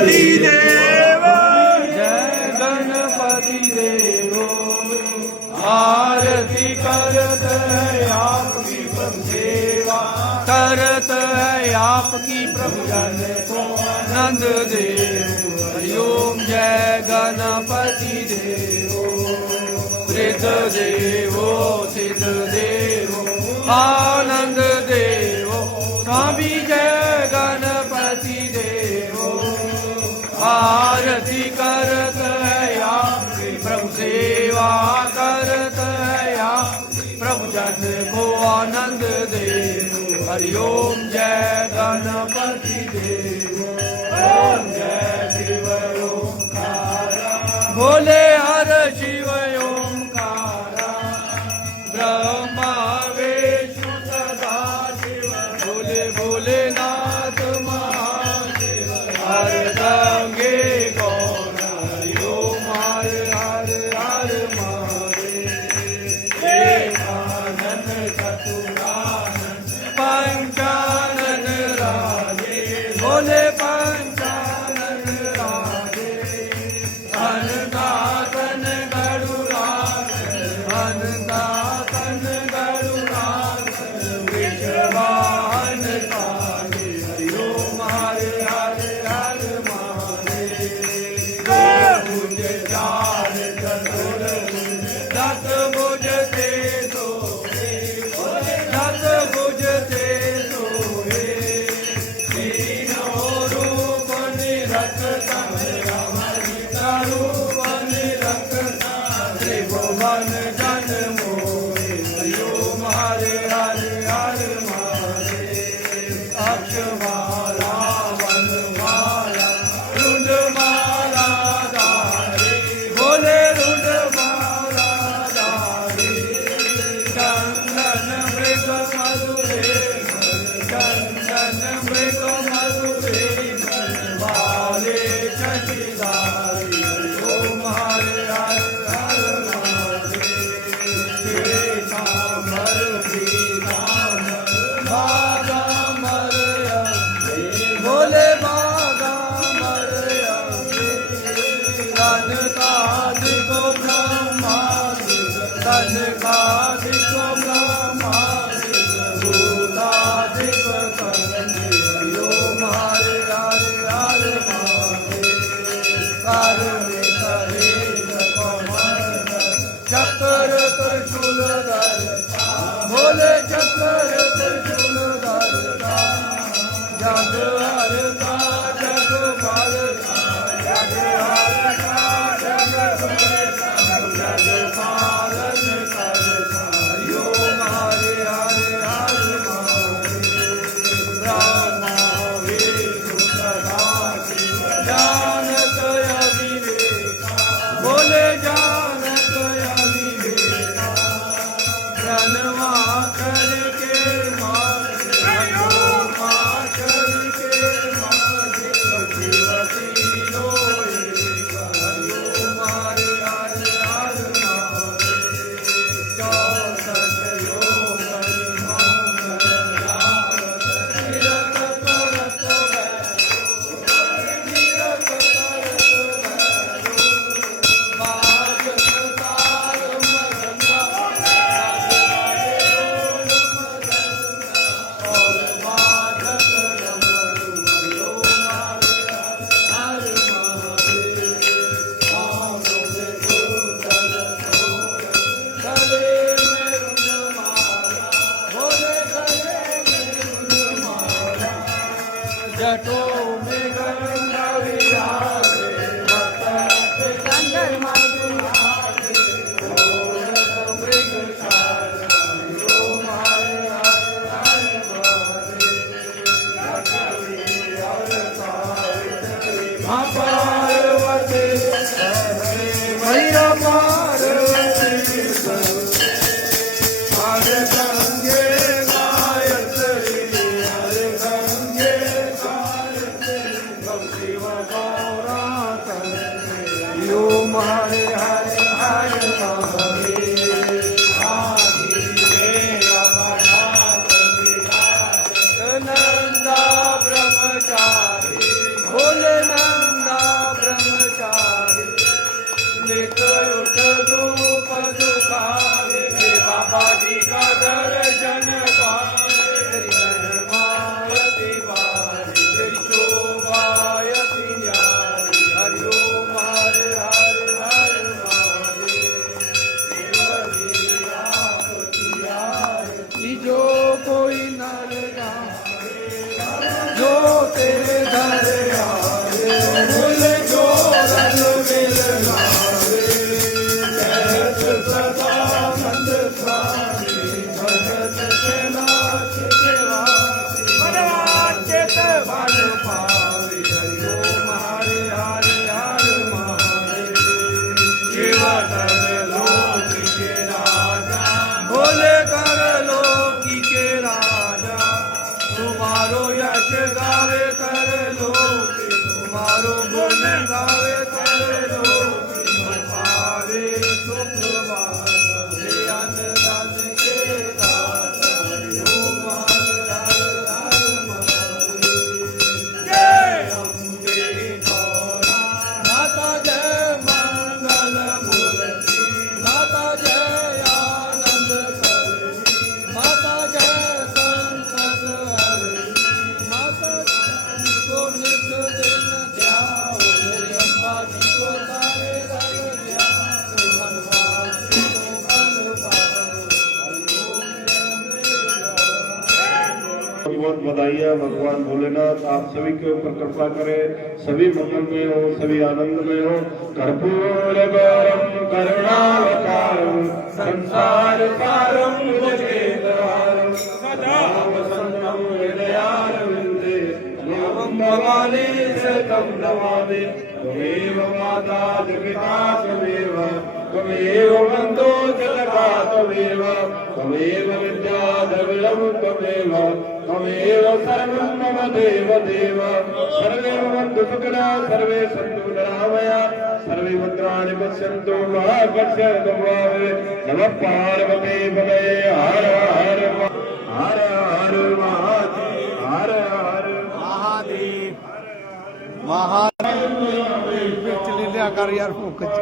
गणपति देव जय गणपति देव आरती करत है आपकी प्रभु सेवा करत है आपकी प्रभु जन को नंद देव हरिओम जय गणपति देव सिद्ध देवो सिद्ध देवो आनंद देवो स्वामी जय गणपति देवो आरती करत है आपकी प्रभु सेवा करत है आपकी प्रभु जन को आनंद देव हरिओम जय गणपति देव ओम जय शिव ओंकारा भोले हर शिव ओंकारा ब्रह्मा विष्णु सदा शिव भोले भोलेनाथ महादेव हर गंगे गौर हरिओम हर हर हर महादेव एकानन चतुरानन पंचानन राधे भोले पंचानन राधे अनदातन गरुड़ाधर अनदातन गरुड़ाधर विश्ववाहन काले हरिओम हरे हरे हर महादेव भुज चार चतुर दस भुज ते सोहे दस भुज ते सोहे तीनों रूप निरखता रूप निरखता त्रिभुवन जन मोहे हरिओम हरे हरे हर महादेव अक्षमाला वनमाला रुद्रमाला धारे भोले रुद्रमाला धारे चंदन मृग मधुरे चंदन मृग मधुरे बाले शशिधारी ओम हरे हरे हर महादेव श्वेतांबर पीतांबर बागांबर अम्बे भोले बागांबर अम्बे कनकादिको ब्रह्मादिक कनकादिको ब्रह्मादिक भूतादिक कंदे हरिओम हरे हरे हर महादेव करणे करे कमल चक्र त्रिशूलधर भोले चक्र त्रिशूलधर जग हरता जग भरता जग हरता जग भरता जग पालन करता हरिओम हरे हरे हर महादेव ब्रह्मा विष्णु सदा शिव जानत अविवेका भोले जानत अविवेका प्रणवा करके प्रणवा करके शिवती लोए हरिओम हरे हरे हर महादेव चौसठ योग मंगल निरत करत निरत करत बाजत तार मरंगा और बाजत डमरू हरिओम हरे हर महादेव गले में रुद्रमाला भोले गले में रुद्रमाला जटों में गंगा विराजे चंद्रमा विराजे घोरत मृगशाला हरिओम हरे हरे हर महादेव माँ पार्वती मैया पार्वती हर गंगे गायत्री हर गंगे गायत्री गौ शिव गौरा हरिओम हरे हरे हर महादेव आदि देव नंदा ब्रह्मचारी भोले नंद चारों गुण गावे तेरे लोग पावे सुख वाले अन्न दान के दाता योग जय अम्बे गौरा माता जय मंगल मूर्ति माता जय आनंद करनी माता जय संकट हरनी माता को नित दिन ध्याओ मेरी अम्बा जी को सारे रंग ध्याओ मन वासी को मन पाओ बहुत बधाइयाँ। भगवान भोलेनाथ आप सभी के ऊपर कृपा करें, सभी मंगल में हो, सभी आनंद में हो। कर्पूर गौरम करुणावतारम संसार सारम भुजगेन्द्रहारम सदा वसंतम हृदयारविंदे भवं भवानी शतं नमामि। त्वमेव माता जगता त्वमेव त्वमेव बन्धो जगता त्वमेव त्वमेव विद्या द्रविणं त्वमेव त्वमेव सर्वं मम देव देव। सर्वे भवन्तु सुखिनः सर्वे सन्तु निरामया सर्वे भद्राणि पश्यन्तु मा कश्चित् भवेत्। नमः पार्वती पतये हर हर हर हर महादेव हर हर महादेव महादेव चले कर यार फोकस